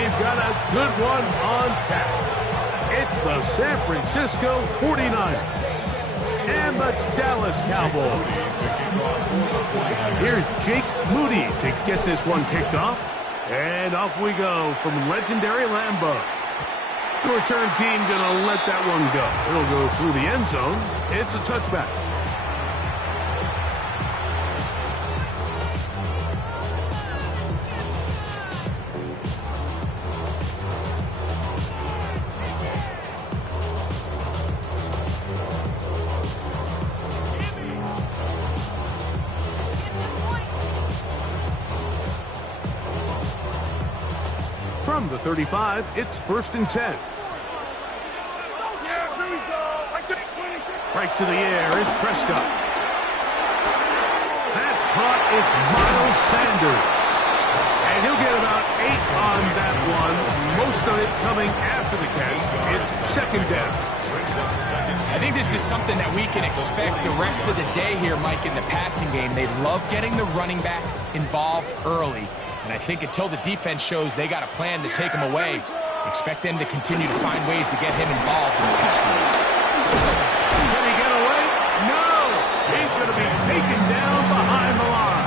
we've got a good one on tap. It's the San Francisco 49ers and the Dallas Cowboys. Here's Jake Moody to get this one kicked off. And off we go from legendary Lambeau. The return team going to let that one go. It'll go through the end zone. It's a touchback. From the 35, it's 1st and 10. Right to the air is Prescott. That's caught. It's Miles Sanders. And he'll get about 8 on that one. Most of it coming after the catch. It's 2nd down. I think this is something that we can expect the rest of the day here, Mike, in the passing game. They love getting the running back involved early. And I think until the defense shows they got a plan to take him away, expect them to continue to find ways to get him involved in the passing game. Can he get away? No! He's going to be taken down behind the line.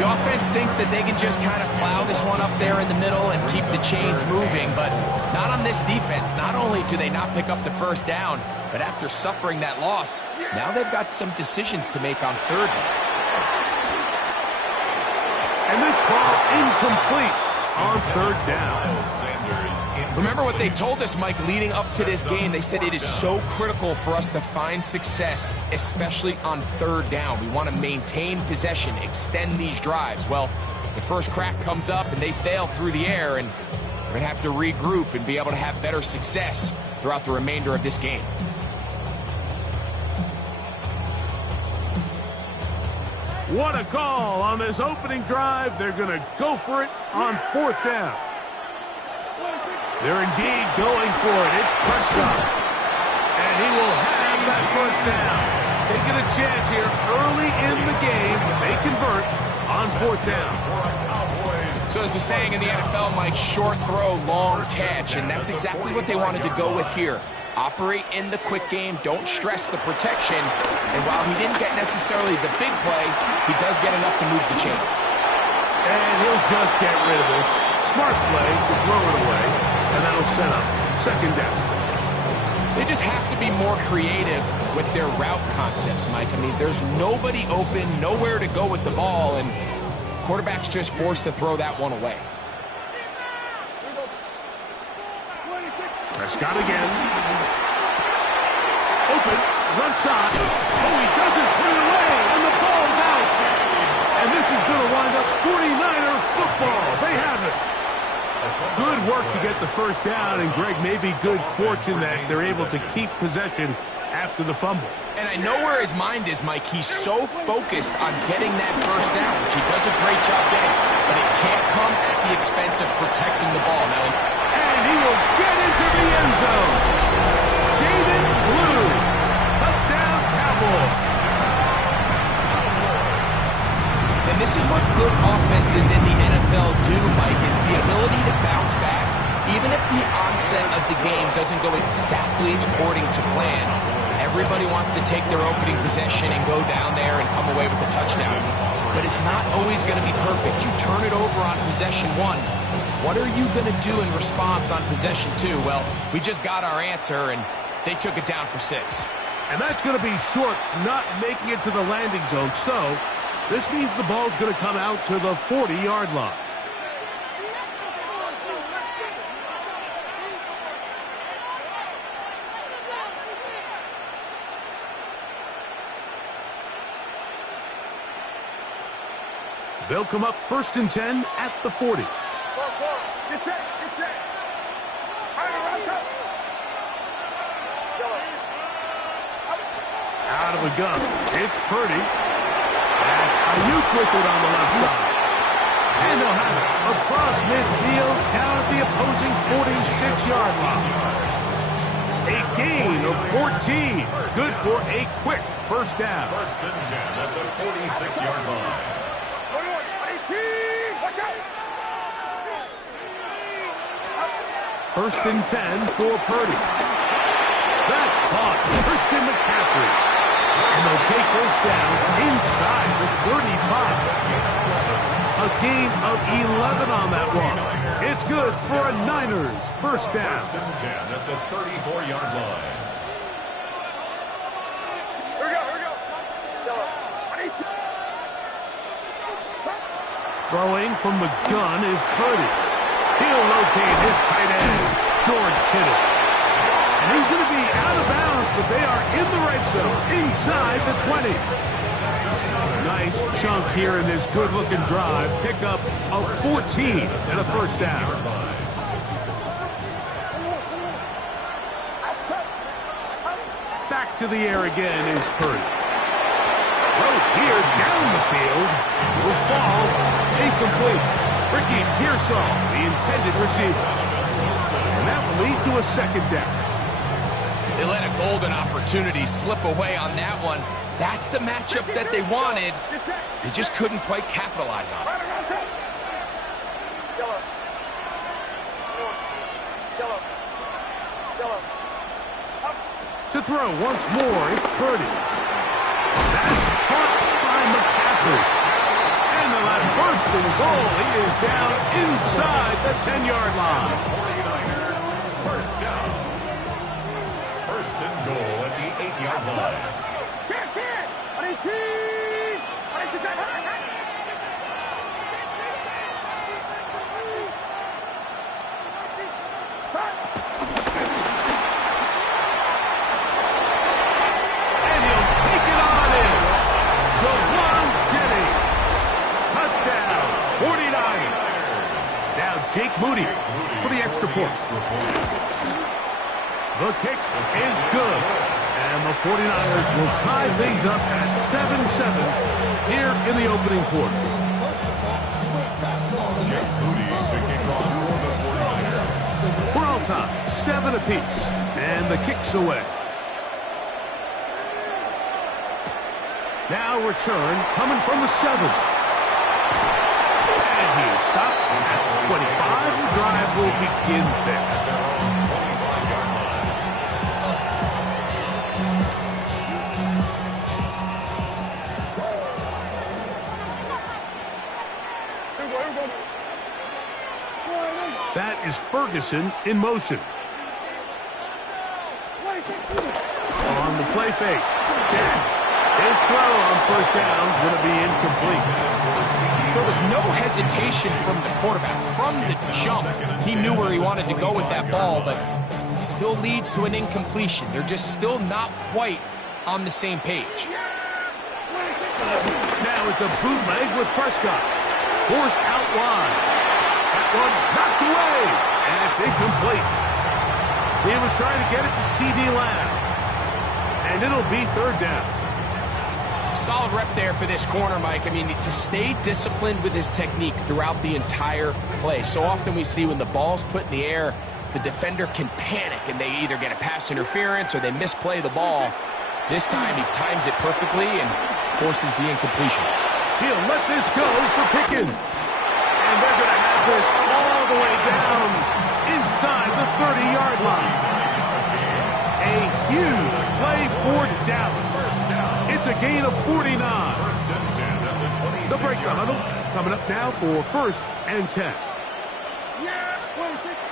The offense thinks that they can just kind of plow this one up there in the middle and keep the chains moving, but not on this defense. Not only do they not pick up the 1st down, but after suffering that loss, now they've got some decisions to make on 3rd down. And this ball incomplete on 3rd down. Remember what they told us, Mike, leading up to this game. They said it is so critical for us to find success, especially on 3rd down. We want to maintain possession, extend these drives. Well, the first crack comes up and they fail through the air, and we're going to have to regroup and be able to have better success throughout the remainder of this game. What a call on this opening drive. They're going to go for it on 4th down. They're indeed going for it. It's Prescott. And he will have that 1st down. Taking a chance here early in the game. They convert on 4th down. So as the saying in the NFL, Mike, short throw, long catch. And that's exactly what they wanted to go with here. Operate in the quick game, don't stress the protection, and while he didn't get necessarily the big play, he does get enough to move the chains. And he'll just get rid of this. Smart play to throw it away, and that'll set up 2nd down. They just have to be more creative with their route concepts, Mike. I mean, there's nobody open, nowhere to go with the ball, and quarterback's just forced to throw that one away. Prescott again. Open, left side. Oh, he doesn't put it away, and the ball's out. And this is going to wind up 49er football. They have it. Good work to get the 1st down, and Greg, maybe good fortune that they're able to keep possession after the fumble. And I know where his mind is, Mike. He's so focused on getting that 1st down, which he does a great job getting, but it can't come at the expense of protecting the ball. Now, and he will get into the end zone. David Blue. Touchdown, Cowboys. And this is what good offenses in the NFL do, Mike. It's the ability to bounce back, even if the onset of the game doesn't go exactly according to plan. Everybody wants to take their opening possession and go down there and come away with a touchdown. But it's not always going to be perfect. You turn it over on possession 1. What are you going to do in response on possession 2? Well, we just got our answer, and they took it down for 6. And that's going to be short, not making it to the landing zone. So this means the ball's going to come out to the 40-yard line. They'll come up 1st and 10 at the 40. Out of the gun. It's Purdy. That's Ayuk with it on the left side. And they'll have it across midfield down at the opposing 46-yard line. A gain of 14. Good for a quick 1st down. 1st and 10 at the 46-yard line. First and 10 for Purdy. That's caught. Christian McCaffrey. And they'll take this down inside the 35. A gain of 11 on that one. It's good for a Niners first down. First and 10 at the 34-yard line. Throwing from the gun is Purdy. He'll locate his tight end, George Kittle. And he's going to be out of bounds, but they are in the right zone, inside the 20. Nice chunk here in this good-looking drive. Pick up of 14 and a first down. Back to the air again is Purdy. Right here down the field will fall incomplete. Ricky Pearsall, the intended receiver. And that will lead to a second down. They let a golden opportunity slip away on that one. That's the matchup that they wanted. They just couldn't quite capitalize on it. To throw once more, it's Purdy. That's caught by McCaffrey. And they'll have first and goal. He is down inside the 10-yard line. First down. First and goal at the 8-yard line. And he'll take it on in. DeVon Jennings. Touchdown, 49ers. Now Jake Moody for the extra point. The kick is good. And the 49ers will tie things up at 7-7 here in the opening quarter. Jake Moody to kick off for the 49ers. We're all tied, 7 apiece. And the kick's away. Now return coming from the 7. And he's stopped at the 25. The drive will begin there. That is Ferguson in motion. On the play fake. His throw on first down is going to be incomplete. There was no hesitation from the quarterback. From the jump, he knew where he wanted to go with that ball, but it still leads to an incompletion. They're just still not quite on the same page. Now it's a bootleg with Prescott. Forced out wide. That one knocked away, and it's incomplete. He was trying to get it to C.D. Lamb, and it'll be third down. Solid rep there for this corner, Mike. I mean, to stay disciplined with his technique throughout the entire play. So often we see when the ball's put in the air, the defender can panic, and they either get a pass interference or they misplay the ball. This time, he times it perfectly and forces the incompletion. He'll let this go for Pickens. And they're going to have this all the way down inside the 30-yard line. A huge play for Dallas. It's a gain of 49. The break the huddle coming up now for first and 10.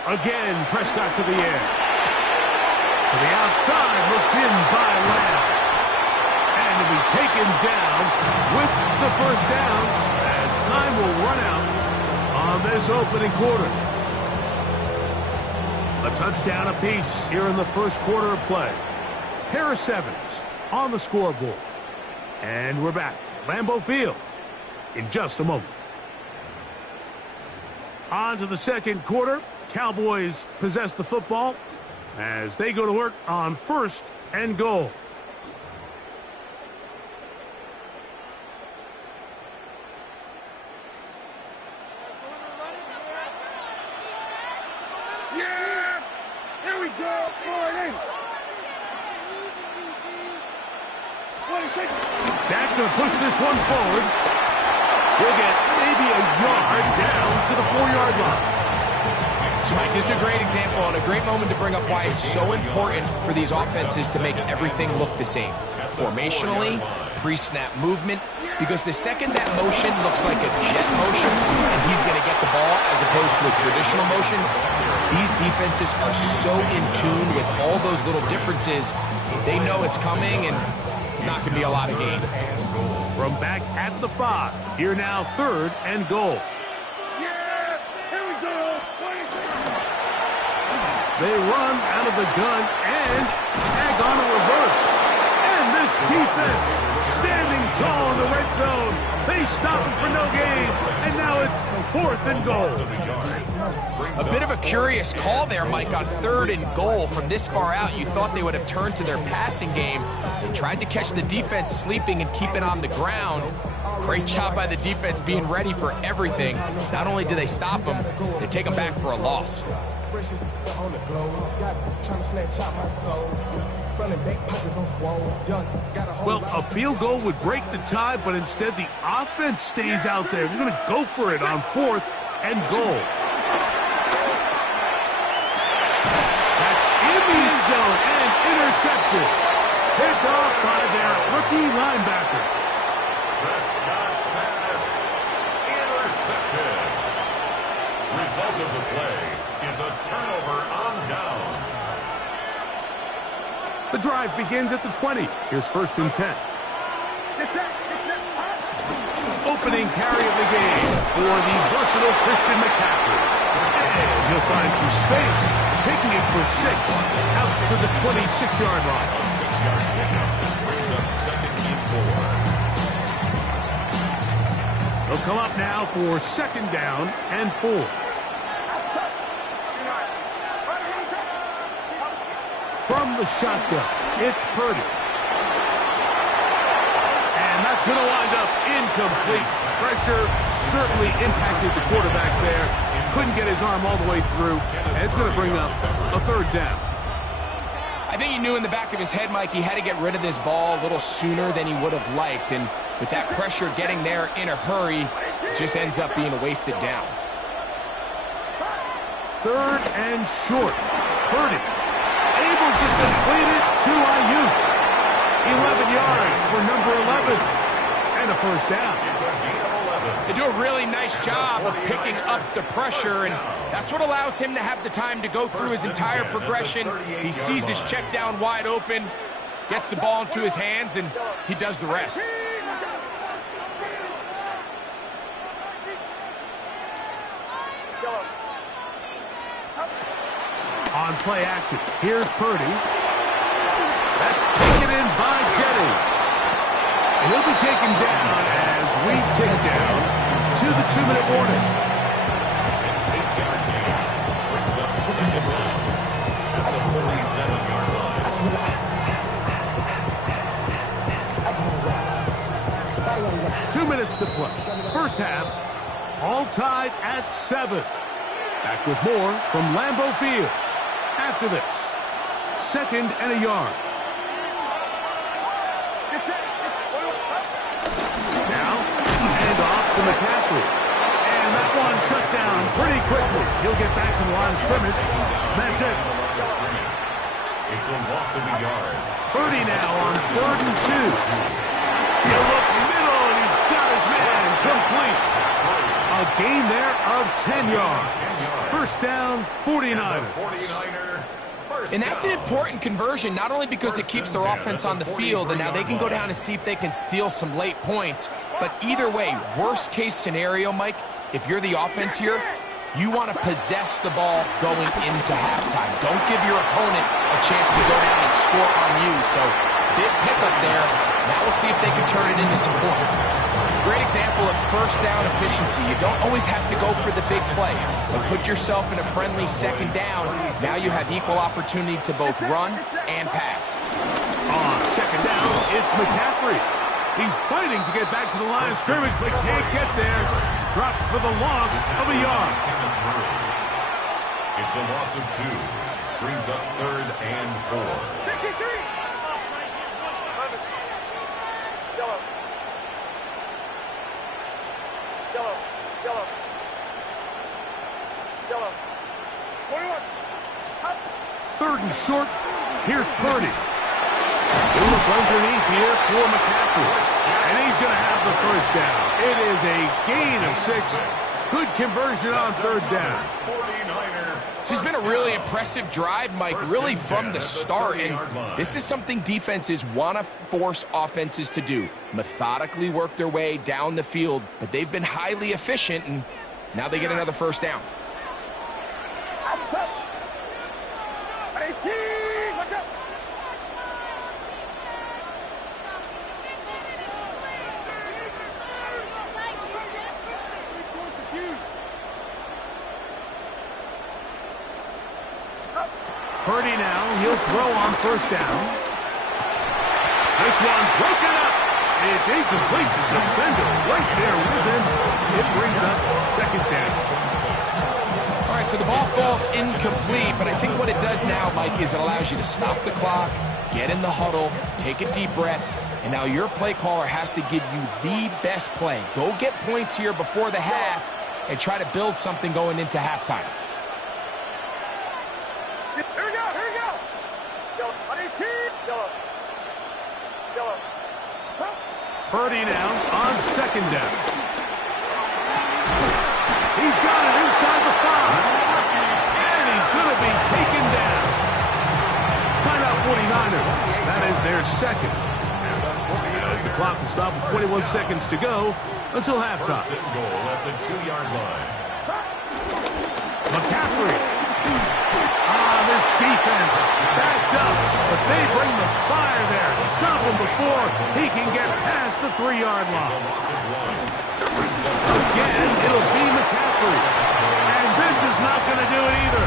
Again, Prescott to the air. To the outside, looked in by Lamb. And to be taken down with the first down as time will run out on this opening quarter. A touchdown apiece here in the first quarter of play. Harris Evans on the scoreboard. And we're back at Lambeau Field in just a moment. On to the second quarter. Cowboys possess the football as they go to work on first and goal. Yeah! Here we go! Dak going to push this one forward. He'll get maybe a yard down to the 4-yard line. Mike, this is a great example and a great moment to bring up why it's so important for these offenses to make everything look the same. Formationally, pre-snap movement, because the second that motion looks like a jet motion and he's going to get the ball as opposed to a traditional motion, these defenses are so in tune with all those little differences. They know it's coming and not going to be a lot of gain. From back at the 5, here now 3rd and goal. Yeah! Here we go! They run out of the gun and tag on a reverse. And this defense standing tall in the red zone. They stop him for no gain. And now it's 4th and goal. A bit of a curious call there, Mike, on 3rd and goal. From this far out, you thought they would have turned to their passing game. They tried to catch the defense sleeping and keep it on the ground. Great job by the defense being ready for everything. Not only do they stop them, they take them back for a loss. Well, a field goal would break the tie, but instead the offense stays out there. They're going to go for it on 4th and goal. That's in the end zone and intercepted. Picked off by their rookie linebacker. Prescott's pass intercepted. Result of the play is a turnover on downs. The drive begins at the 20. Here's 1st and 10. Opening carry of the game for the versatile Christian McCaffrey. And he'll find some space, taking it for 6 out to the 26-yard line. 6-yard pickup brings up 2nd and 4. They'll come up now for 2nd down and 4. From the shotgun, it's Purdy. And that's going to wind up incomplete. Pressure certainly impacted the quarterback there. Couldn't get his arm all the way through. And it's going to bring up a 3rd down. I think he knew in the back of his head, Mike, he had to get rid of this ball a little sooner than he would have liked. And with that pressure getting there in a hurry, it just ends up being a wasted down. 3rd and short. Purdy able to complete it to Ayuk. 11 yards for number 11. And a 1st down. It's a gain of 11. They do a really nice job of picking up the pressure, and that's what allows him to have the time to go through his entire progression. He sees his check down wide open, gets the ball into his hands, and he does the rest. On play action, here's Purdy. That's taken in by Jennings. And he'll be taken down as we tick down to the 2-minute warning. 8-yard gain brings up 2nd down at the 47-yard line. 2 minutes to play. 1st half, all tied at 7. Back with more from Lambeau Field. After this, 2nd and a yard. Now, hand off to McCaffrey. And that one shut down pretty quickly. He'll get back to the line of scrimmage. That's it. It's a loss of a yard. Purdy now on 3rd and 2. He'll look middle, and he's got his man complete. A gain there of 10 yards. 1st down, 49ers. And that's an important conversion, not only because it keeps their offense on the field, and now they can go down and see if they can steal some late points. But either way, worst case scenario, Mike, if you're the offense here, you want to possess the ball going into halftime. Don't give your opponent a chance to go down and score on you. So big pickup there. Now we'll see if they can turn it into some points. Great example of 1st down efficiency. You don't always have to go for the big play, but put yourself in a friendly 2nd down. Now you have equal opportunity to both run and pass. On 2nd down, it's McCaffrey. He's fighting to get back to the line of scrimmage, but can't get there. Dropped for the loss of a yard. It's a loss of 2. Brings up 3rd and 4. 3rd and short. Here's Purdy. He'll look underneath here for McCaffrey. And he's going to have the first down. It is a gain of 6. Good conversion on 3rd down. This has been a really impressive drive, Mike, really from the start. And this is something defenses want to force offenses to do. Methodically work their way down the field, but they've been highly efficient, and now they get another first down. Purdy now, he'll throw on 1st down. This one broken up. It's incomplete. The defender right there with him. It brings up 2nd down. All right, so the ball falls incomplete, but I think what it does now, Mike, is it allows you to stop the clock, get in the huddle, take a deep breath, and now your play caller has to give you the best play. Go get points here before the half and try to build something going into halftime. Purdy now on 2nd down. He's got it inside the 5. And he's going to be taken down. Timeout 49ers. That is their 2nd. As the clock will stop with 21 seconds to go until halftime. 1st and goal at the 2-yard line. McCaffrey. This defense backed up, but they bring the fire there. Stop him before he can get past the 3-yard line. Again, it'll be McCaffrey. And this is not going to do it either.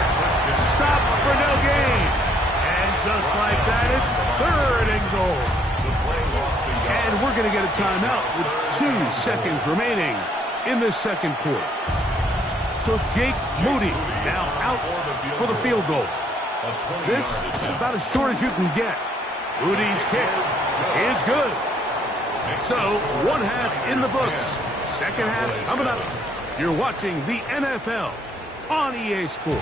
Stop for no gain. And just like that, it's 3rd and goal. And we're going to get a timeout with 2 seconds remaining in this 2nd quarter. So Jake Moody now out for the field goal. This is about as short as you can get. Moody's kick is good. So 1 half in the books. 2nd half coming up. You're watching the NFL on EA Sports.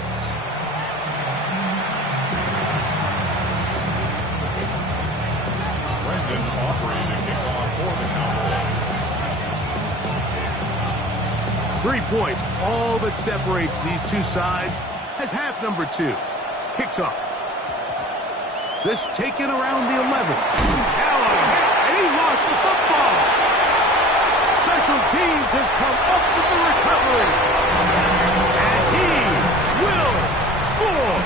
Brendan offering a kickoff for the Cowboys. 3 points, all that separates these two sides, as half number 2 kicks off. This taken around the 11. Now a hit, and he lost the football. Special teams has come up with the recovery. And he will score.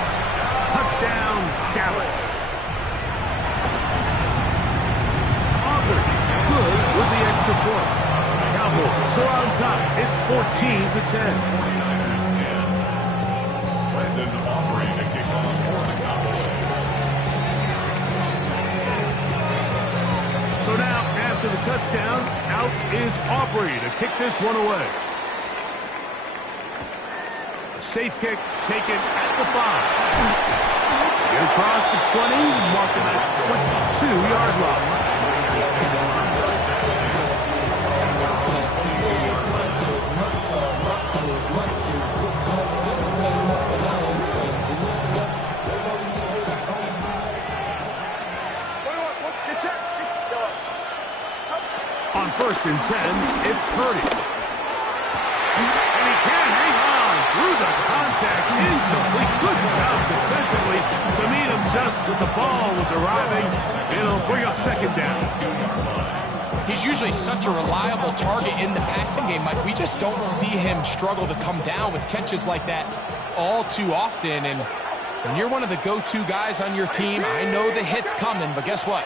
Touchdown, Dallas. Auburn, good with the extra point. Cowboys are on top. It's 14-10. 49ers 10. Brendan offering a kickoff for the Cowboys. So now, after the touchdown, out is Aubrey to kick this one away. A safe kick taken at the 5. Get across the 20, marking that 22-yard line. On 1st and 10, it's Purdy. And he can't hang on through the contact. Incomplete. Good job defensively to meet him just as the ball was arriving. It'll bring up 2nd down. He's usually such a reliable target in the passing game, Mike. We just don't see him struggle to come down with catches like that all too often. And when you're one of the go-to guys on your team, I know the hit's coming, but guess what?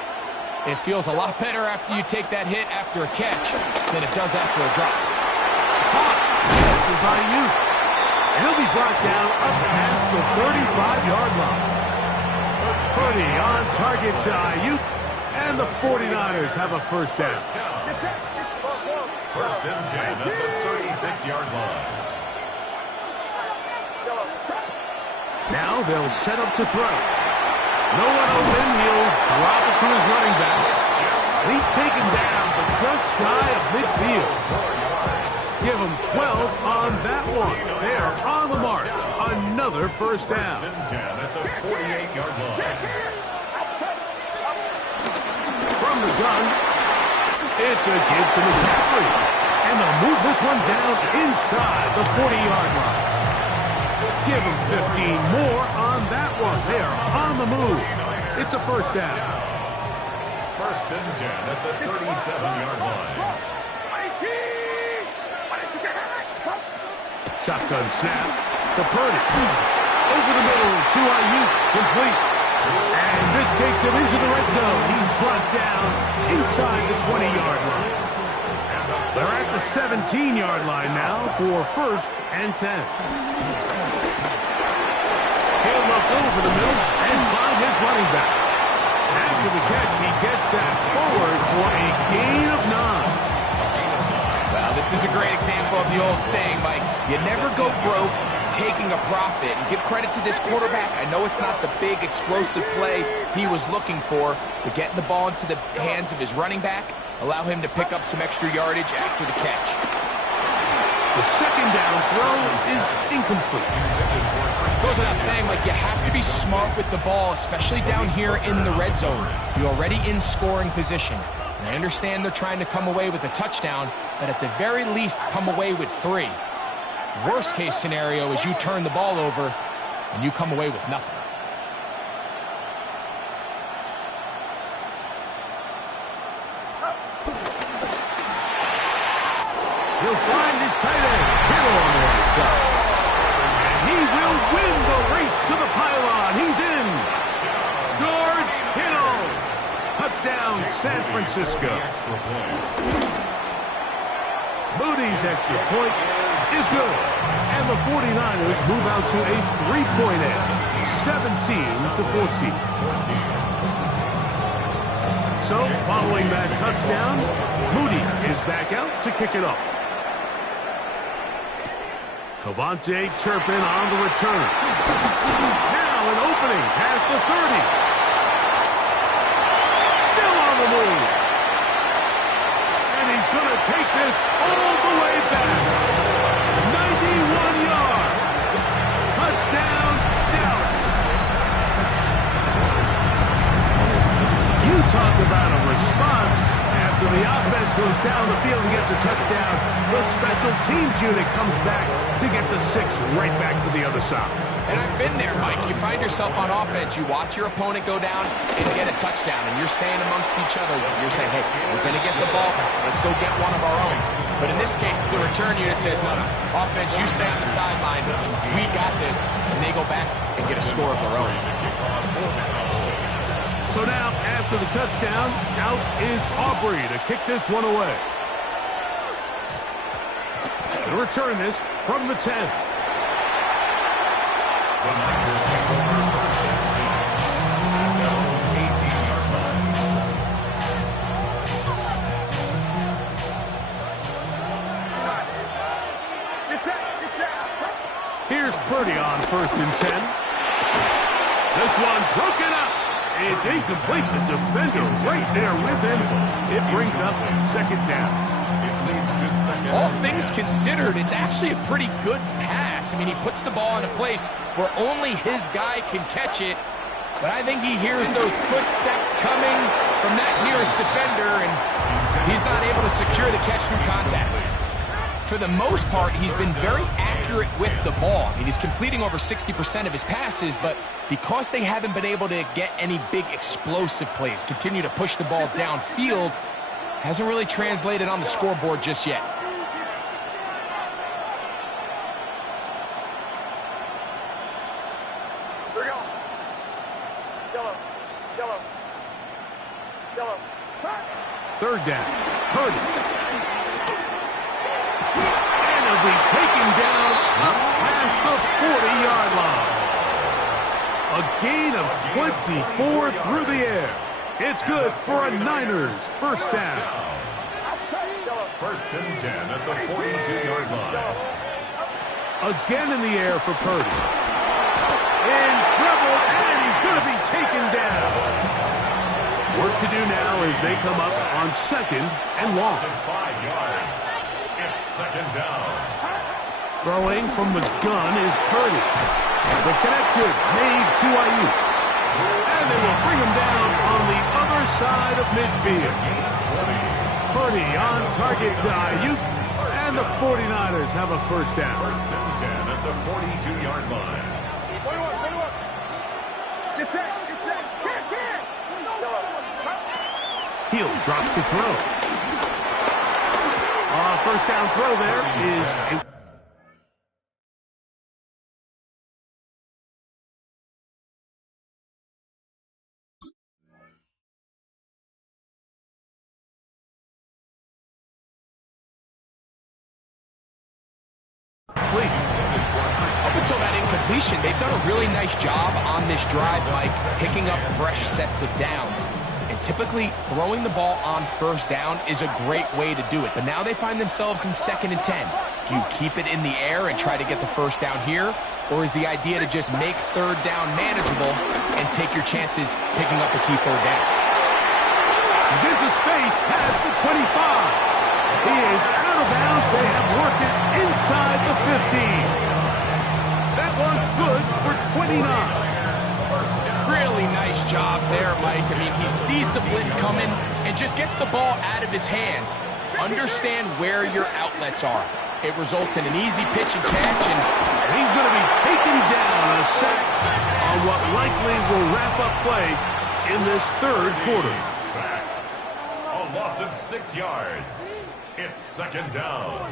It feels a lot better after you take that hit after a catch than it does after a drop. This is Ayuk. And he'll be brought down up past the 35-yard line. Purdy on target to Ayuk. And the 49ers have a first down. 1st and 10 at the 36-yard line. Now they'll set up to throw. No one open. He'll drop it to his running back. And he's taken down, but just shy of midfield. Give them 12 on that one. They are on the march. Another first down. First and 10 at the 48-yard line. From the gun, it's a give to McCaffrey. And they'll move this one down inside the 40-yard line. Give them 15 more on that one. They are on the move. It's a first down. First and 10 at the 37-yard line. Shotgun snap to Purdy. Over the middle to Ayuk. Complete. And this takes him into the red zone. He's brought down inside the 20-yard line. They're at the 17-yard line now for first and 10. He'll look over the middle and find his running back. After the catch, he gets that forward for a gain of 9. Well, this is a great example of the old saying, Mike. You never go broke taking a profit. And give credit to this quarterback. I know it's not the big explosive play he was looking for, but getting the ball into the hands of his running back, allow him to pick up some extra yardage after the catch. The second down throw is incomplete. Goes without saying, like, you have to be smart with the ball, especially down here in the red zone. You're already in scoring position. And I understand they're trying to come away with a touchdown, but at the very least, come away with 3. Worst case scenario is you turn the ball over and you come away with nothing. He'll find his tight end, Kittle on the right side. And he will win the race to the pylon. He's in. George Kittle. Touchdown, San Francisco. Moody's extra point is good. And the 49ers move out to a 3-point edge, 17-14. So, following that touchdown, Moody is back out to kick it off. Cavante Turpin on the return. Now an opening past the 30. Still on the move. And he's going to take this all the way back. 91 yards. Touchdown, Dallas. You talk about a response. After the offense goes down the field and gets a touchdown, the special teams unit comes back to get the 6 right back to the other side. And I've been there, Mike. You find yourself on offense, you watch your opponent go down and get a touchdown, and you're saying amongst each other, you're saying, hey, we're going to get the ball back. Let's go get one of our own. But in this case, the return unit says, no, offense, you stay on the sideline. We got this. And they go back and get a score of their own. So now, after the touchdown, out is Aubrey to kick this one away. To return this from the 10. The Niners take over first and 10 at their 18-yard line. Here's Purdy on first and 10. This one broken up. It's incomplete. The defender right there with him. It brings up second down. It leads to second. All things considered, it's actually a pretty good pass. I mean, he puts the ball in a place where only his guy can catch it. But I think he hears those footsteps coming from that nearest defender, and he's not able to secure the catch through contact. For the most part, he's been very accurate with the ball. I mean, he's completing over 60% of his passes, but because they haven't been able to get any big explosive plays, continue to push the ball downfield, hasn't really translated on the scoreboard just yet. Third down. Purdy. And he'll be taken down up past the 40-yard line. A gain of 24 through the air. It's good for a Niners first down. First and 10 at the 42-yard line. Again in the air for Purdy. In trouble, and he's going to be taken down. Work to do now as they come up on second and long. 5 yards. It's second down. Throwing from the gun is Purdy. The connection made to Ayuk. And they will bring him down on the other side of midfield. Purdy on target to Ayuk. And the 49ers have a first down. First and 10 at the 42-yard line. 21. Get set. He'll drop to throw. First down throw there is... Up until that incompletion, they've done a really nice job on this drive, Mike, picking up fresh sets of downs. And typically, throwing the ball on first down is a great way to do it. But now they find themselves in 2nd and 10. Do you keep it in the air and try to get the first down here? Or is the idea to just make third down manageable and take your chances picking up the key third down? He's into space past the 25. He is out of bounds. They have worked it inside the 15. That one's good for 29. Really nice job there, Mike. I mean, he sees the blitz coming and just gets the ball out of his hands. Understand where your outlets are. It results in an easy pitch and catch, and he's going to be taken down, a sack on what likely will wrap up play in this third quarter. Sacked. A loss of 6 yards. It's second down.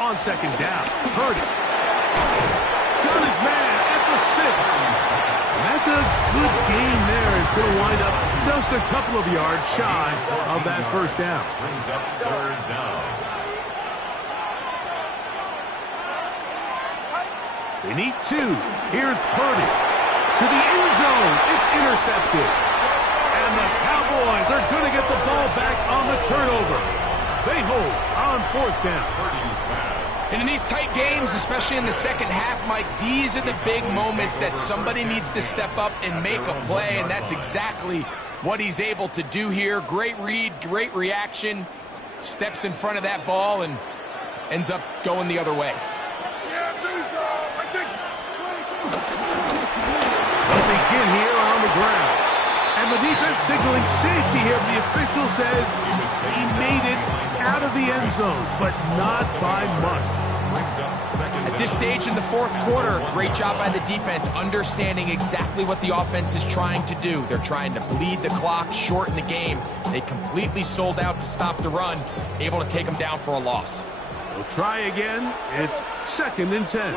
On second down, Purdy. Got his man at the 6. That's a good game there. It's going to wind up just a couple of yards shy of that first down. Brings up third down. They need 2. Here's Purdy. To the end zone. It's intercepted. And the Cowboys are going to get the ball back on the turnover. They hold on 4th down. Purdy's pass. And in these tight games, especially in the second half, Mike, these are the big moments that somebody needs to step up and make a play, and that's exactly what he's able to do here. Great read, great reaction, steps in front of that ball and ends up going the other way. They'll begin here on the ground. And the defense signaling safety here. The official says he made it out of the end zone, but not by much. At this stage in the fourth quarter, great job by the defense, understanding exactly what the offense is trying to do. They're trying to bleed the clock, shorten the game. They completely sold out to stop the run, able to take them down for a loss. They'll try again. It's 2nd and 10.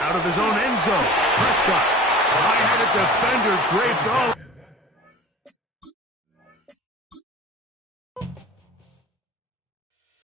Out of his own end zone, Prescott. I had a defender draped.